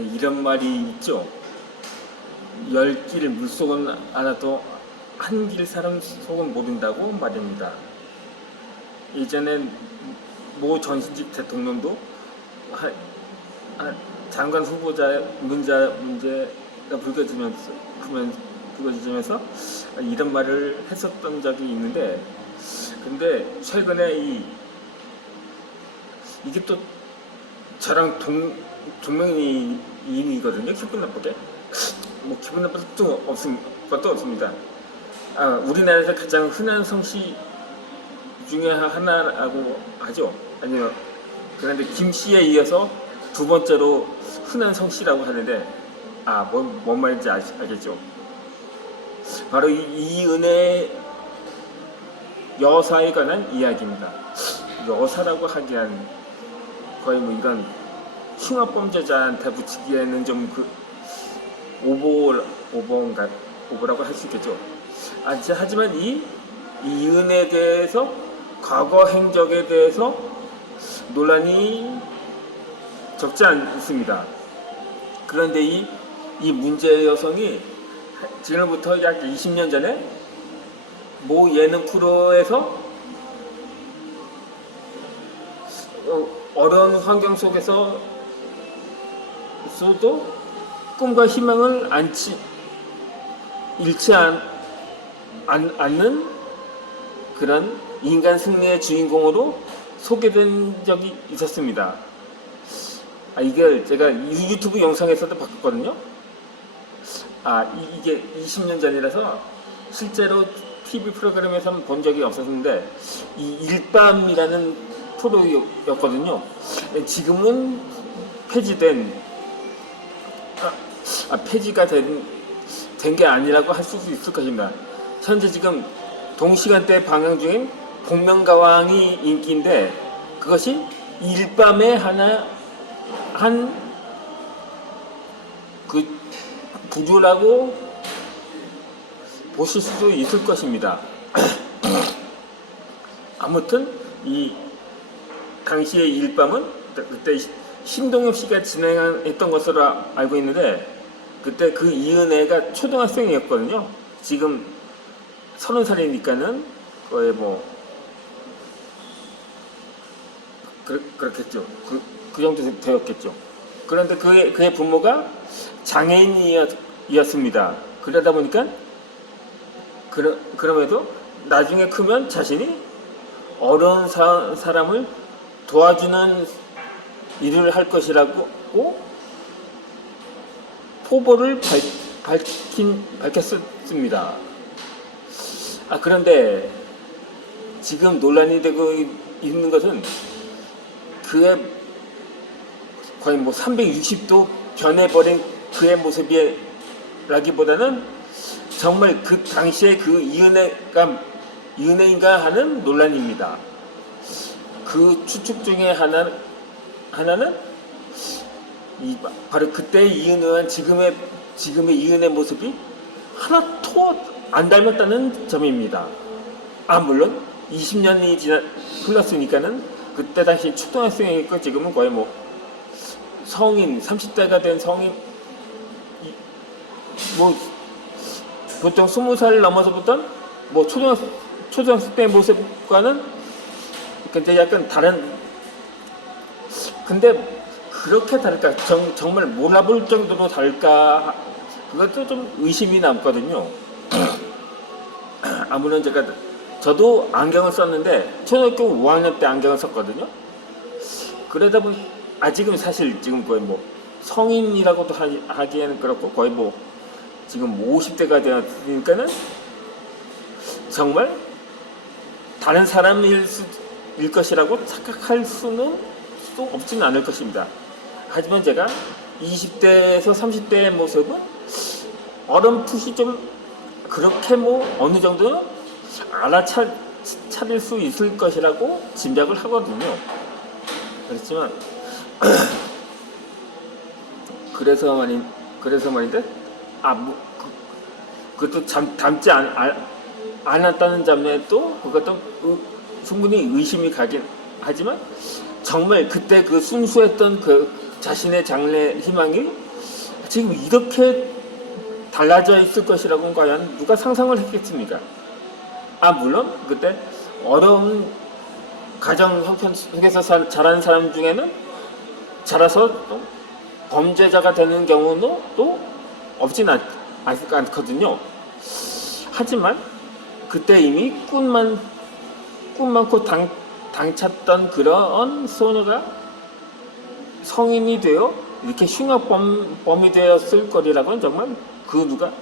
이런 말이 있죠. 열 길 물속은 알아도 한 길 사람 속은 모른다고 말입니다. 예전에 모 전신직 대통령도 하- 하- 장관 후보자 문자 문제가 불거지면서 불거지면서 이런 말을 했었던 적이 있는데 근데 최근에 이 이게 또 저랑 동 동명이 인이거든요 기분 나쁘게 뭐 기분 나쁠 것도 없습 것도 없습니다. 아 우리나라에서 가장 흔한 성씨 중에 하나라고 하죠. 아니요. 그런데 김 씨에 이어서 두 번째로 흔한 성씨라고 하는데 아 뭔 뭔 말인지 아, 알겠죠. 바로 이, 이은혜 여사에 관한 이야기입니다. 여사라고 하기엔 거의 뭐 이런 흉악 범죄자한테 붙이기에는 좀 그 오보 오보인가 오보라고 할 수 있겠죠. 아, 자, 하지만 이 이은에 대해서 과거 행적에 대해서 논란이 적지 않습니다. 그런데 이, 이 문제 여성이 지금부터 약 20년 전에 모 예능 프로에서 어, 어려운 환경 속에서 도 꿈과 희망을 안치, 잃지 않는 그런 인간 승리의 주인공으로 소개된 적이 있었습니다. 아, 이게 제가 유- 유튜브 영상에서도 봤거든요. 아, 이, 이게 20년 전이라서 실제로 TV 프로그램에서 본 적이 없었는데, 이 일밤이라는 프로였거든요. 지금은 폐지된, 아, 아, 폐지가 된, 된게 아니라고 할 수도 있을 것입니다. 현재 지금 동시간대 방영 중인 복면가왕이 인기인데, 그것이 일밤에 하나, 한, 그, 부조라고 보실 수도 있을 것입니다. 아무튼 이 당시의 일밤은 그때 신동엽 씨가 진행했던 것으로 알고 있는데 그때 그 이은혜가 초등학생이었거든요. 지금 서른 살이니까는 거의 뭐 그, 그렇겠죠. 그, 그 정도 되었겠죠. 그런데 그의, 그의 부모가 장애인이었습니다. 그러다 보니까 그러, 그럼에도 나중에 크면 자신이 어려운 사, 사람을 도와주는 일을 할 것이라고 포부를 밝, 밝힌, 밝혔습니다. 아, 그런데 지금 논란이 되고 있는 것은 그의 거의 뭐 360도 변해버린 그의 모습이라기보다는 정말 그 당시에 그 이은혜가 이은혜인가 하는 논란입니다. 그 추측 중에 하나 하나는 이 바로 그때의 이은혜와 지금의 지금의 이은혜 모습이 하나도 안 닮았다는 점입니다. 아 물론 20년이 지나 흘렀으니까는 그때 당시 초등학생이니까 지금은 거의 뭐 성인 30대가 된 성인 이- 뭐 보통 20살 넘어서부터 뭐 초등학생 초등학생 때 모습과는 근데 약간 다른 근데 그렇게 다를까? 정, 정말 몰아볼 정도로 다를까? 그것도 좀 의심이 남거든요. 아무런 제가 저도 안경을 썼는데 초등학교 5학년 때 안경을 썼거든요. 그러다 보니 아직은 사실 지금 거의 뭐 성인이라고도 하기, 하기에는 그렇고 거의 뭐 지금 50대가 되었으니까는 정말 다른 사람일 수, 일 것이라고 착각할 수는 또 없지는 않을 것입니다. 하지만 제가 20대에서 30대의 모습은 어렴풋이 좀 그렇게 뭐 어느 정도는 알아차릴 수 있을 것이라고 짐작을 하거든요. 그렇지만 그래서 말인 그래서 말인데 아 뭐, 그, 그것도 잠, 담지 않, 안, 않았다는 점에 또 그것도 의, 충분히 의심이 가긴 하지만 정말 그때 그 순수했던 그 자신의 장래 희망이 지금 이렇게 달라져 있을 것이라고 과연 누가 상상을 했겠습니까? 아 물론 그때 어려운 가정 형편 속에서 살- 자란 사람 중에는 자라서 또 범죄자가 되는 경우는 또 없진 않, 않- 않거든요. 하지만 그때 이미 꿈만 꿈 많고 당, 당찼던 그런 소녀가 성인이 되어 이렇게 흉악범범이 되었을 거리라고는 정말 그 누가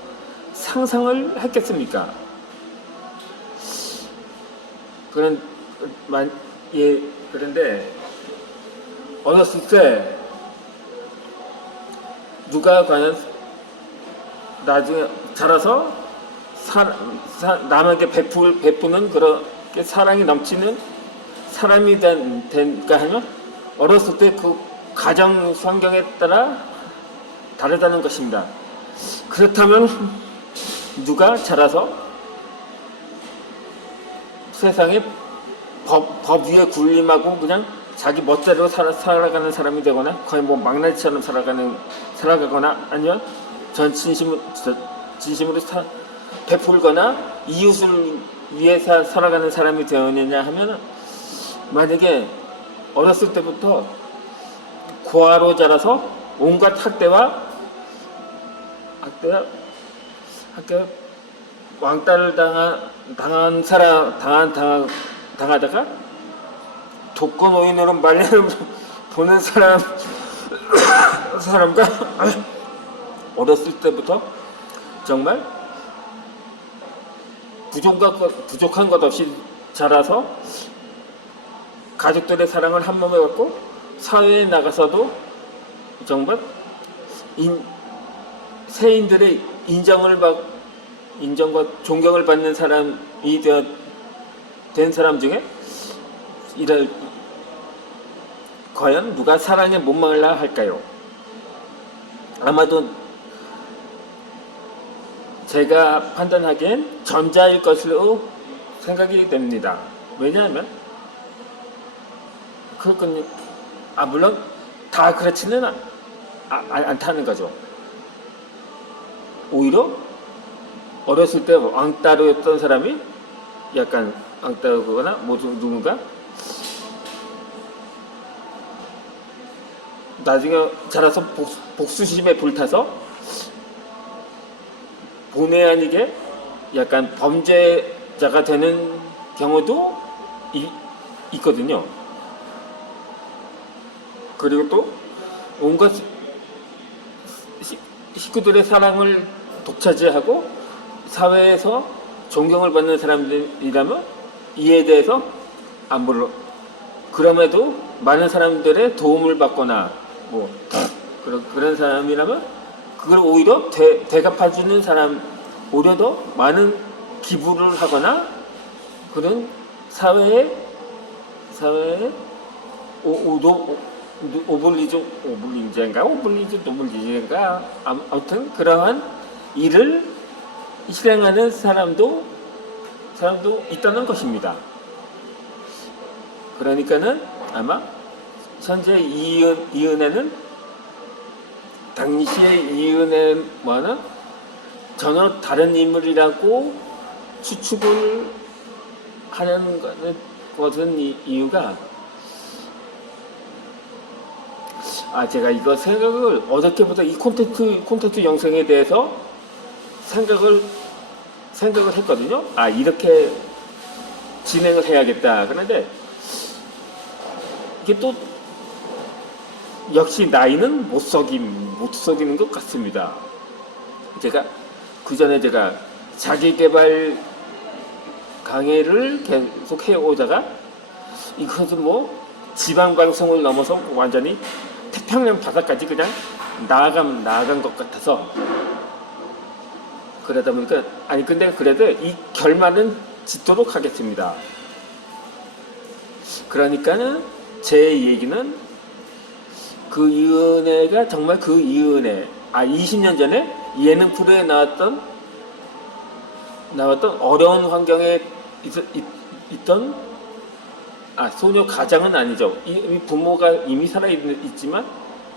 상상을 했겠습니까? 그런 만, 예 그런데 어렸을 때 누가 과연 나중에 자라서 사, 사, 남에게 베풀, 베푸는 그렇게 사랑이 넘치는 사람이 된, 된가 하면 어렸을 때 그 가정 환경에 따라 다르다는 것입니다. 그렇다면 누가 자라서 세상에 법, 법 위에 군림하고 그냥 자기 멋대로 살아, 살아가는 사람이 되거나 거의 뭐 망나니처럼 살아가는 살아가거나 아니면 전 진심으로 저- 진심으로 사, 베풀거나 이웃을 위해 사, 살아가는 사람이 되었느냐 하면 만약에 어렸을 때부터 고아로 자라서 온갖 학대와 학대와 학대 왕따를 당한 당한 사람 당한 당한 당하다가 독거 노인으로 말년을 보낸 사람 사람과 어렸을 때부터 정말 부족한 것, 부족한 것 없이 자라서 가족들의 사랑을 한 몸에 갖고 사회에 나가서도 정말 인, 세인들의 인정을 받 인정과 존경을 받는 사람이 되어 된 사람 중에 이럴 과연 누가 사랑에 못 막을라 할까요? 아마도 제가 판단하기엔 전자일 것으로 생각이 됩니다. 왜냐하면 그렇군요. 아 물론 다 그렇지는 않, 아, 않다는 거죠. 오히려 어렸을 때 왕따로였던 사람이 약간 왕따거나 뭐좀 누군가 나중에 자라서 복, 복수심에 불타서 본의 아니게 약간 범죄자가 되는 경우도 이- 있거든요. 그리고 또 온갖 시- 시- 식구들의 사랑을 독차지하고 사회에서 존경을 받는 사람들이라면 이에 대해서 안 물론 그럼에도 많은 사람들의 도움을 받거나 뭐 그런 그런 사람이라면 그걸 오히려 대, 대갚아주는 사람 오히려 더 많은 기부를 하거나 그런 사회에 사회에 오, 오도 오, 오블리즈 오블리즈인가 오블리즈 노블리즈인가 아무- 아무튼 그러한 일을 실행하는 사람도 사람도 있다는 것입니다. 그러니까는 아마 현재 이은 이은혜는 당시의 이은혜와는 전혀 다른 인물이라고 추측을 하는 것은- 이유가 아 제가 이거 생각을 어저께부터 이 콘텐츠 콘텐츠 영상에 대해서 생각을 생각을 했거든요. 아 이렇게 진행을 해야겠다. 그런데 이게 또 역시 나이는 못 속임 못 속이는 것 같습니다. 제가 그 전에 제가 자기 개발 강의를 계속 해오다가 이것은 뭐 지방 방송을 넘어서 완전히 태평양 바다까지 그냥 나아간 나아간 것 같아서 그러다 보니까 아니 근데 그래도 이 결말은 짓도록 하겠습니다. 그러니까는 제 얘기는 그 이은혜가 정말 그 이은혜. 아 20년 전에 예능 프로에 나왔던 나왔던 어려운 환경에 있, 있, 있던 아 소녀 가장은 아니죠. 이, 이 부모가 이미 살아 있, 있지만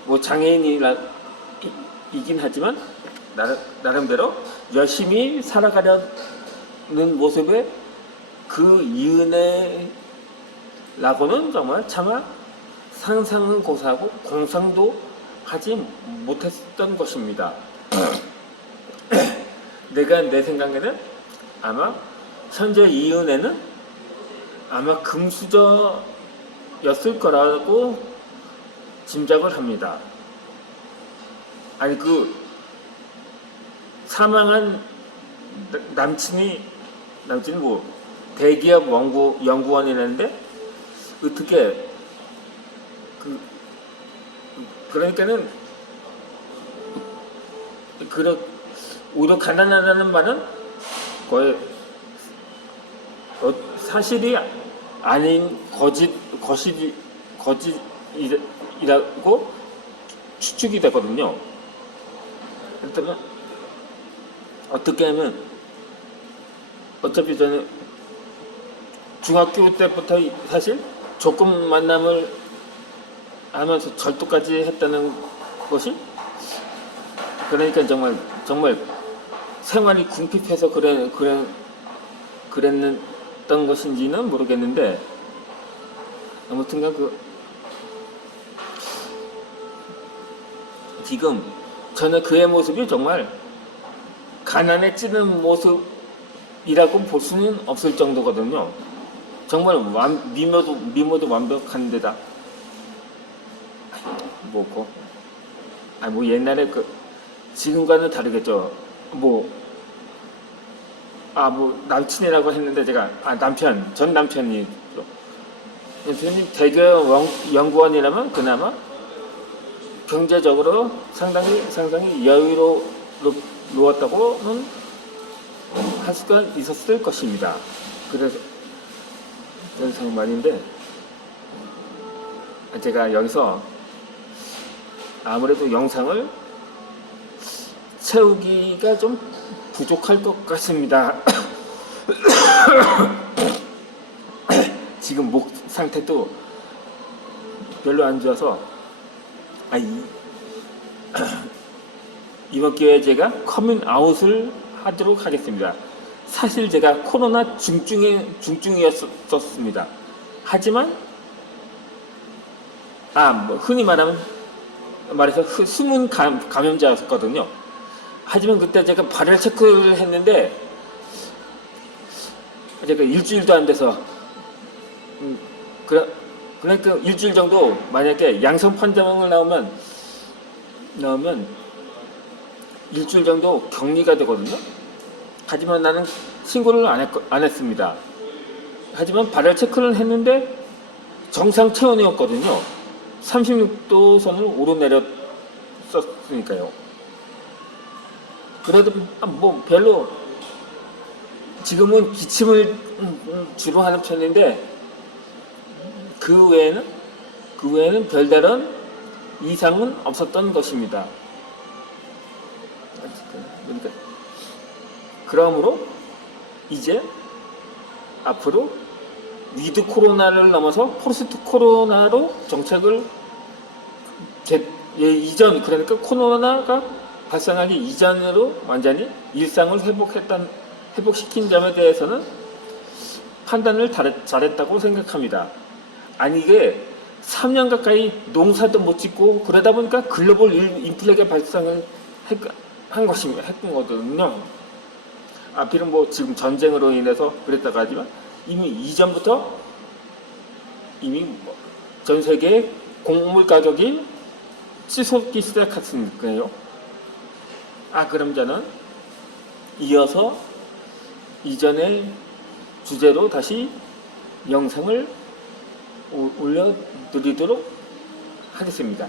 뭐 장애인이라 이- 이긴 하지만 나름, 나름대로 열심히 살아가려는 모습에 그 이은혜라고는 정말 차마 상상은 고사하고 공상도 하지 못했던 것입니다. 내가 내 생각에는 아마 현재 이은혜는 아마 금수저였을 거라고 짐작을 합니다. 아니 그 사망한 나- 남친이 남친이 뭐 대기업 연구 연구원이라는데 어떻게 그 그러니까는 그런 오히려 가난하다는 말은 거의 어, 사실이 아닌 거짓 거짓이 거짓이라고 추측이 되거든요. 일단은 어떻게 하면 어차피 저는 중학교 때부터 사실 조금 만남을 하면서 절도까지 했다는 것이 그러니까 정말 정말 생활이 궁핍해서 그래 그래 그랬던 것인지는 모르겠는데 아무튼간 그 지금 저는 그의 모습이 정말 가난에 찌는 모습이라고 볼 수는 없을 정도거든요. 정말 완, 미모도 미모도 완벽한 데다 뭐고 아뭐 옛날에 그 지금과는 다르겠죠. 뭐 아 뭐 남친이라고 했는데 제가 아 남편 전. 남편이 대기업 원- 연구원이라면 그나마 경제적으로 상당히 상당히 여유로웠다고는 할 수가 있었을 것입니다. 그래서 그런 생각 말인데 제가 여기서 아무래도 영상을 채우기가 좀 부족할 것 같습니다. 지금 목 상태도 별로 안 좋아서 아, 이, 이번 기회에 제가 커밍 아웃을 하도록 하겠습니다. 사실 제가 코로나 중증에 중증이었었습니다. 하지만 아, 뭐 흔히 말하면 말해서 그 숨은 감, 감염자였거든요. 하지만 그때 제가 발열 체크를 했는데 제가 일주일도 안 돼서 음, 그러니까 일주일 정도 만약에 양성 판정을 나오면 나오면 일주일 정도 격리가 되거든요. 하지만 나는 신고를 안, 했, 안 했습니다. 하지만 발열 체크를 했는데 정상 체온이었거든요. 36도 선을 오르내렸었으니까요. 그래도 뭐 별로 지금은 기침을 주로 하는 편인데 그 외에는 그 외에는 별다른 이상은 없었던 것입니다. 그러니까 그러므로 이제 앞으로 위드 코로나를 넘어서 포스트 코로나로 정책을 제, 예, 이전 그러니까 코로나가 발생하기 이전으로 완전히 일상을 회복했던 회복시킨 점에 대해서는 판단을 잘했, 잘했다고 생각합니다. 아니 이게 3년 가까이 농사도 못 짓고 그러다 보니까 글로벌 인- 인플레가 발생을 했, 한 것입니다. 했던 거거든요. 앞일은 뭐 지금 전쟁으로 인해서 그랬다고 하지만 이미 이전부터 이미 뭐전 세계 곡물 가격이 치솟기 시작했으니까요. 아 그럼 저는 이어서 이전의 주제로 다시 영상을 오- 올려드리도록 하겠습니다.